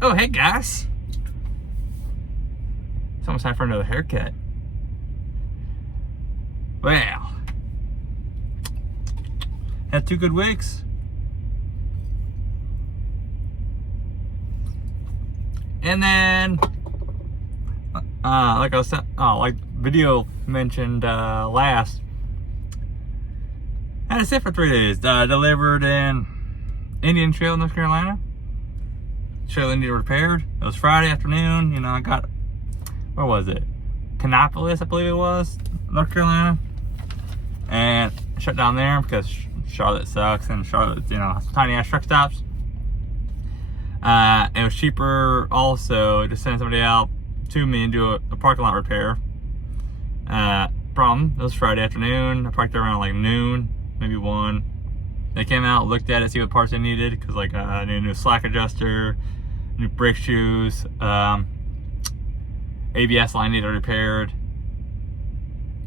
Oh, hey guys. It's almost time for another haircut. Well, had 2 good weeks. And then, like I was, like video mentioned last, I had to sit for 3 days. Delivered in Indian Trail, North Carolina. Trailer needed repaired. It was Friday afternoon. You know, I got, where was it? Canopolis, I believe it was, North Carolina. And shut down there because Charlotte sucks, and Charlotte, you know, has tiny ass truck stops. It was cheaper also to send somebody out to me and do a parking lot repair. Problem, it was Friday afternoon. I parked there around like noon, maybe 1. They came out, looked at it, see what parts they needed, because like I needed a new slack adjuster, new brake shoes, ABS line needed repaired,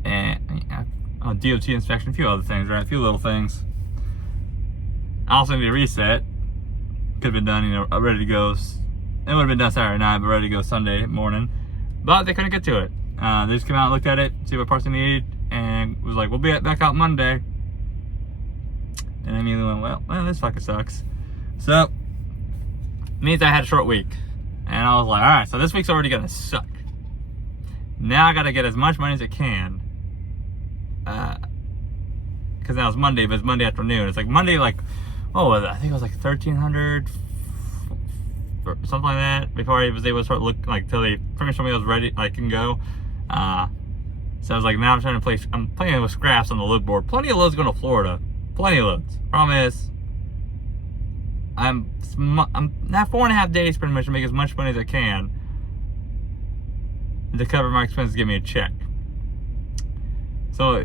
and a DOT inspection, a few other things, right? A few little things. I also need a reset. Could have been done, you know, ready to go. It would have been done Saturday night, but ready to go Sunday morning. But they couldn't get to it. They just came out, looked at it, see what parts they needed, and was like, we'll be back out Monday. And I immediately went, well, this fucking sucks. So, means I had a short week. And I was like, alright, so this week's already gonna suck. Now I gotta get as much money as I can. Because now it's Monday, but it's Monday afternoon. It's like Monday, like, what was it? I think it was like 1,300 or something like that. Before I was able to start looking, like, till they pretty much told me I was ready, I can go. So I was like, now I'm trying to place, I'm playing with scraps on the load board. Plenty of loads going to Florida. Plenty of loads. Problem is, I'm now 4.5 days pretty much to make as much money as I can to cover my expenses, give me a check. So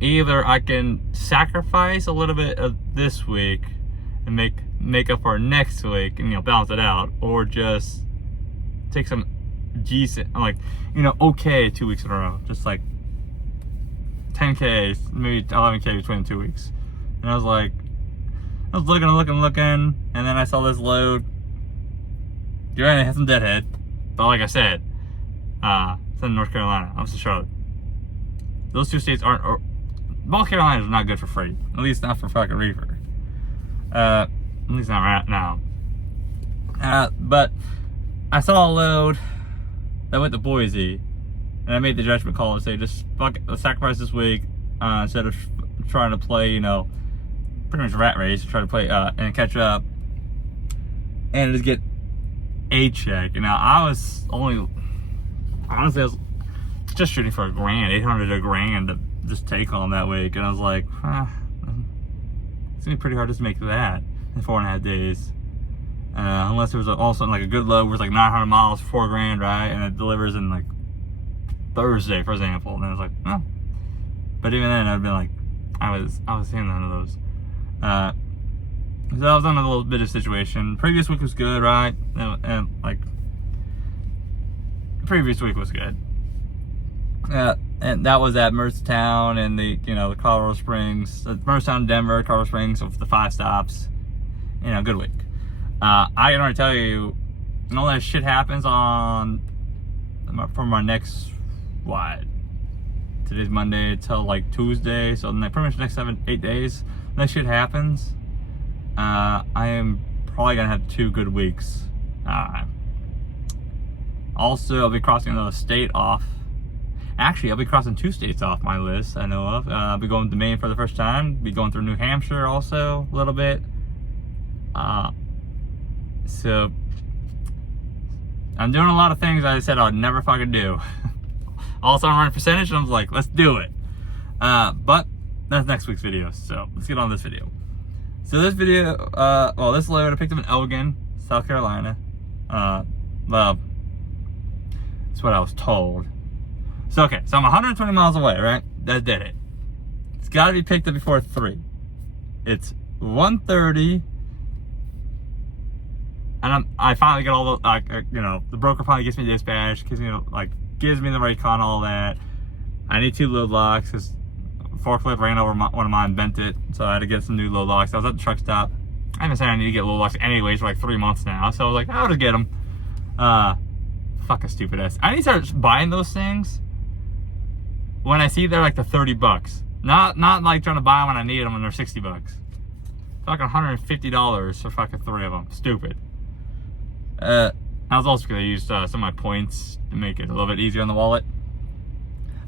either I can sacrifice a little bit of this week and make up for next week and, you know, balance it out, or just take some decent, like, you know, okay 2 weeks in a row, just like 10K, maybe 11K between 2 weeks. And I was like, I was looking, and then I saw this load. You're right, it has some deadhead, but like I said, it's in North Carolina. I'm in Charlotte. Those 2 states aren't, or both Carolinas are not good for freight. At least not for fucking reefer. At least not right now. But I saw a load that went to Boise, and I made the judgment call and say, just fuck it, let's sacrifice this week, instead of trying to play, you know, pretty much rat race, try to play and catch up, and just get a check. And now I was only, honestly, I was just shooting for $1,000, 800 to $1,000 to just take home that week. And I was like, it's gonna be pretty hard just to make that in 4.5 days. Unless there was also like a good load where it's like 900 miles for $4,000, right? And it delivers in like Thursday, for example. And I was like, oh. But even then, I'd been like, I was seeing none of those. So I was on a little bit of situation. Previous week was good, right? And like, previous week was good. And that was at Mercertown and the, you know, the Colorado Springs, Mercertown, Denver, Colorado Springs, so for the 5 stops. You know, good week. I can already tell you, and all that shit happens on, for my next, what? Today's Monday till like Tuesday, so pretty much the next 7-8 days, that shit happens. I am probably gonna have 2 good weeks. Also, I'll be crossing another state off. Actually, I'll be crossing 2 states off my list I know of. I'll be going to Maine for the first time. Be going through New Hampshire also a little bit. So I'm doing a lot of things I said I'd never fucking do. Also, I'm running percentage, and I was like, let's do it. But that's next week's video, so let's get on this video. So this video, well, this load I picked up in Elgin, South Carolina. Well, that's what I was told. So, okay, so I'm 120 miles away, right? That did it. It's got to be picked up before 3. It's 1:30, and I finally get all the, you know, the broker finally gets me dispatched, gives me the rate con, all that. I need 2 load locks because forklift ran over one of mine, bent it, so I had to get some new load locks. I was at the truck stop. I've been saying I need to get little lugs anyways for like 3 months now. So I was like, I'll just get them. Fucking stupid ass. I need to start buying those things when I see they're like the $30. Not like trying to buy them when I need them when they're $60. Fucking $150 for fucking 3 of them. Stupid. That was also because I used some of my points to make it a little bit easier on the wallet.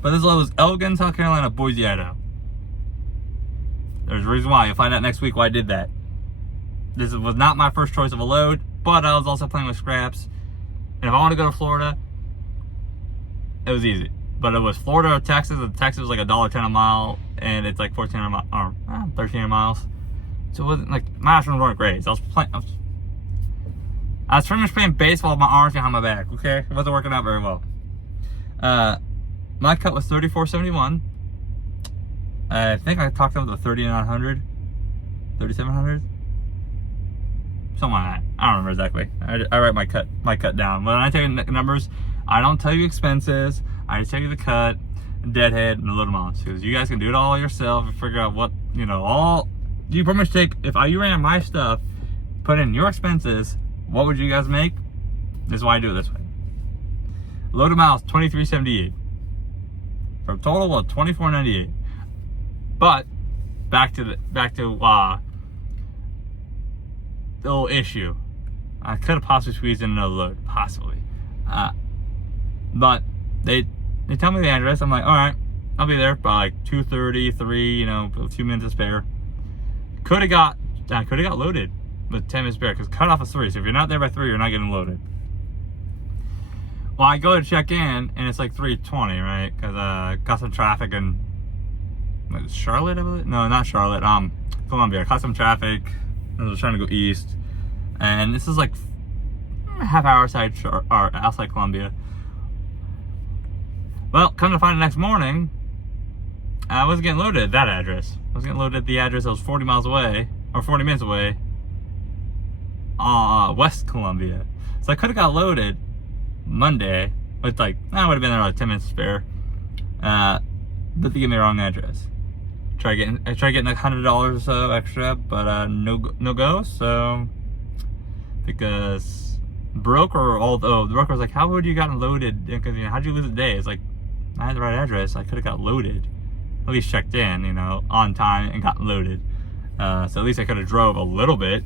But this was Elgin, South Carolina, Boise, Idaho. There's a reason why. You'll find out next week why I did that. This was not my first choice of a load, but I was also playing with scraps. And if I want to go to Florida, it was easy. But it was Florida or Texas, and Texas was like $1.10 a mile, and it's like 1,400 or 1,300 miles. So it wasn't like, my options weren't great. So I was pretty much playing baseball with my arms behind my back, okay? It wasn't working out very well. My cut was 34.71. I think I talked about the 3,900, 3,700, something like that. I don't remember exactly. I write my cut down. When I tell you numbers, I don't tell you expenses. I just tell you the cut, deadhead, and the load amounts. Because you guys can do it all yourself and figure out what, you know, all. You pretty much take, if you ran my stuff, put in your expenses, what would you guys make? This is why I do it this way. Load amounts, 23.78. For a total of 24.98. But back to the little issue. I could have possibly squeezed in another load, possibly. But they tell me the address. I'm like, all right, I'll be there by like 2:30, 3. You know, with 2 minutes to spare. I could have got loaded with 10 minutes spare because cutoff is 3. So if you're not there by 3, you're not getting loaded. Well, I go to check in and it's like 3:20, right? Because got some traffic in Charlotte, I believe. No, not Charlotte. Columbia. I caught some traffic. I was trying to go east, and this is like a half hour outside Columbia. Well, come to find the next morning, I wasn't getting loaded at that address. I was getting loaded at the address that was 40 miles away, or 40 minutes away, West Columbia. So I could have got loaded Monday, with like, I would have been there like 10 minutes to spare. But they gave me the wrong address. I tried getting like $100 or so extra, but no go. So because the broker was like, how would you gotten loaded? Because, you know, how'd you lose a day? It's like, I had the right address. I could have got loaded, at least checked in, you know, on time and got loaded. So at least I could have drove a little bit.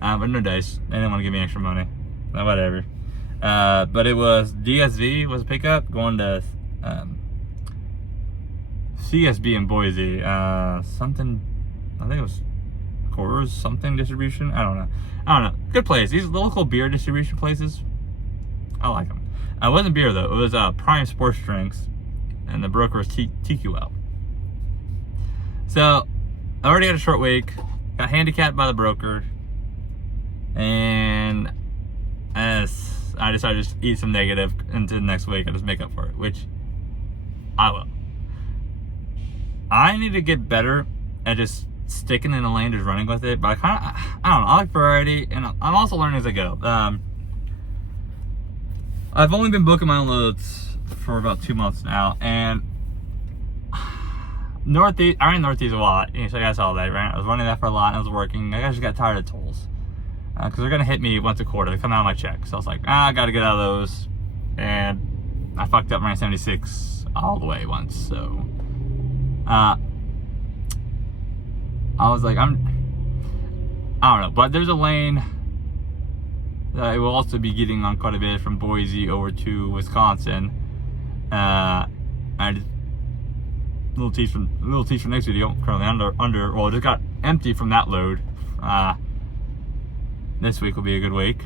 But no dice. They didn't want to give me extra money. But whatever. But it was DSV was a pickup going to CSB in Boise. Something, I think it was Coors something distribution. I don't know. Good place. These local beer distribution places, I like them. It wasn't beer though. It was Prime Sports Drinks, and the broker was TQL. So I already had a short week. Got handicapped by the broker, and as I decided to just eat some negative into the next week and just make up for it, which I will. I need to get better at just sticking in the lane, just running with it. But I don't know. I like variety, and I'm also learning as I go. I've only been booking my own loads for about 2 months now, and Northeast. I ran Northeast a lot. So you guys saw that, right? I was running that for a lot, and I was working. I just got tired of tolls because they're gonna hit me once a quarter. They come out of my check, so I was like, I gotta get out of those, and I fucked up my 76 all the way once. So. I was like, I don't know, but there's a lane that I will also be getting on quite a bit from Boise over to Wisconsin. I just, little tease for next video. Currently well, it just got empty from that load. This week will be a good week.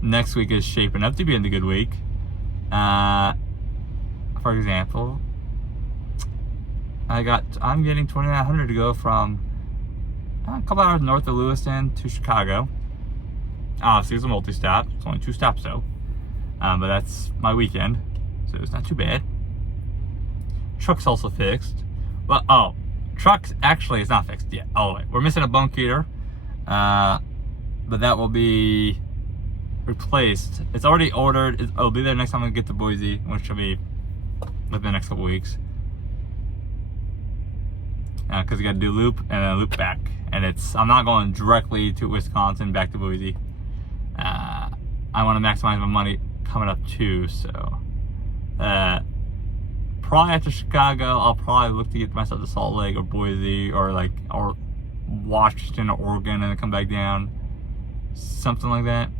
Next week is shaping up to be a good week. For example, I'm getting 2,900 to go from a couple hours north of Lewiston to Chicago. Obviously, it's a multi-stop. It's only 2 stops though. But that's my weekend, so it's not too bad. Truck's also fixed. Well, truck's actually, it's not fixed yet. All the way. We're missing a bunk heater, but that will be replaced. It's already ordered. It'll be there next time I get to Boise, which will be within the next couple weeks. because you got to do loop and then loop back. And I'm not going directly to Wisconsin back to Boise. I want to maximize my money coming up too, so probably after Chicago, I'll probably look to get myself to Salt Lake or Boise or Washington or Oregon and then come back down, something like that.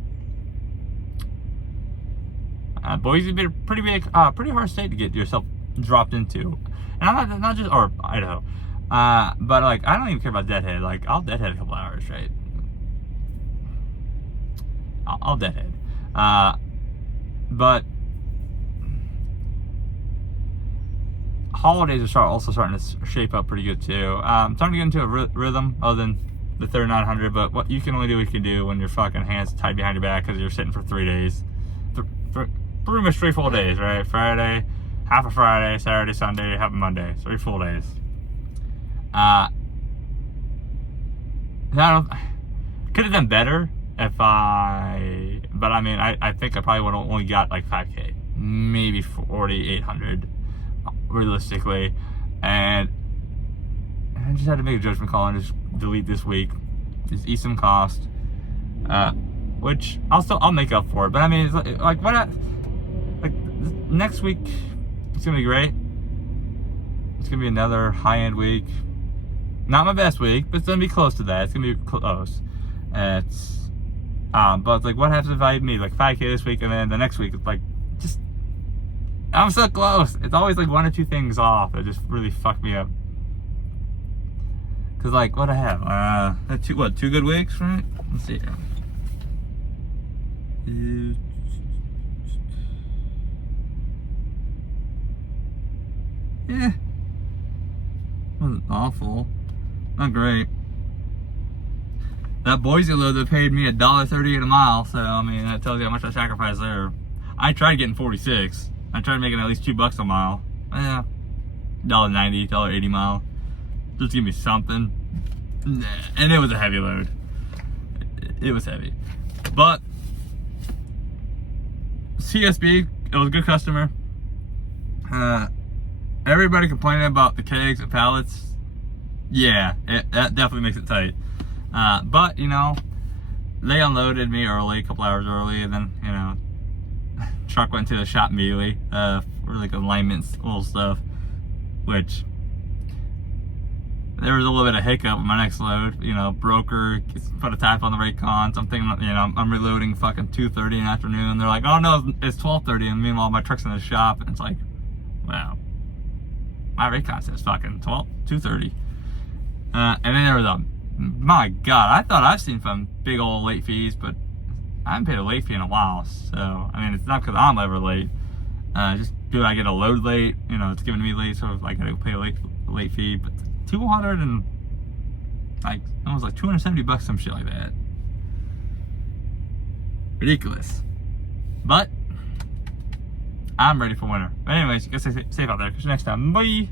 Boise's been a pretty big, pretty hard state to get yourself dropped into, and I'm not just or Idaho, but like I don't even care about deadhead. Like I'll deadhead a couple hours straight. I'll deadhead, but holidays are also starting to shape up pretty good too. I'm starting to get into a rhythm other than the 3900, but what you can only do what you can do when your fucking hands tied behind your back because you're sitting for 3 days. Pretty much 3 full days, right? Friday, half a Friday, Saturday, Sunday, half a Monday. 3 full days. Could have done better but I mean, I think I probably would have only got like 5K, maybe 4,800, realistically. And I just had to make a judgment call and just delete this week, just eat some cost, which I'll make up for it. But I mean, it's like next week, it's gonna be great. It's gonna be another high-end week. Not my best week, but it's gonna be close to that. It's gonna be close. But it's like, what happens if I made like 5K this week and then the next week it's like, just, I'm so close. It's always like 1 or 2 things off that just really fuck me up. Cause like, what I have, 2 good weeks, right? Let's see. Yeah, wasn't awful, not great. That Boise load that paid me $1.38 a mile, so I mean that tells you how much I sacrificed there. I tried getting 46. I tried making at least $2 a mile. Yeah, $1.90, $1.80 a mile. Just give me something. And it was a heavy load. It was heavy, but CSB, it was a good customer. Everybody complaining about the kegs and pallets. Yeah, that definitely makes it tight. But you know, they unloaded me early, a couple hours early, and then you know, truck went to the shop immediately for like alignments, little stuff. Which there was a little bit of hiccup with my next load. You know, broker put a tap on the rate con. Something, you know, I'm reloading fucking 2:30 in the afternoon. They're like, oh no, it's 12:30, and meanwhile my truck's in the shop, and it's like, wow, my rate con says fucking 2:30. And then there was my God, I thought I've seen some big old late fees, but I haven't paid a late fee in a while. So I mean, it's not because I'm ever late. Just do I get a load late? You know, it's given to me late, so I gotta pay a late fee. But 200 and like almost like $270, some shit like that. Ridiculous. But I'm ready for winter. But anyways, you guys stay safe out there. Catch you next time. Bye.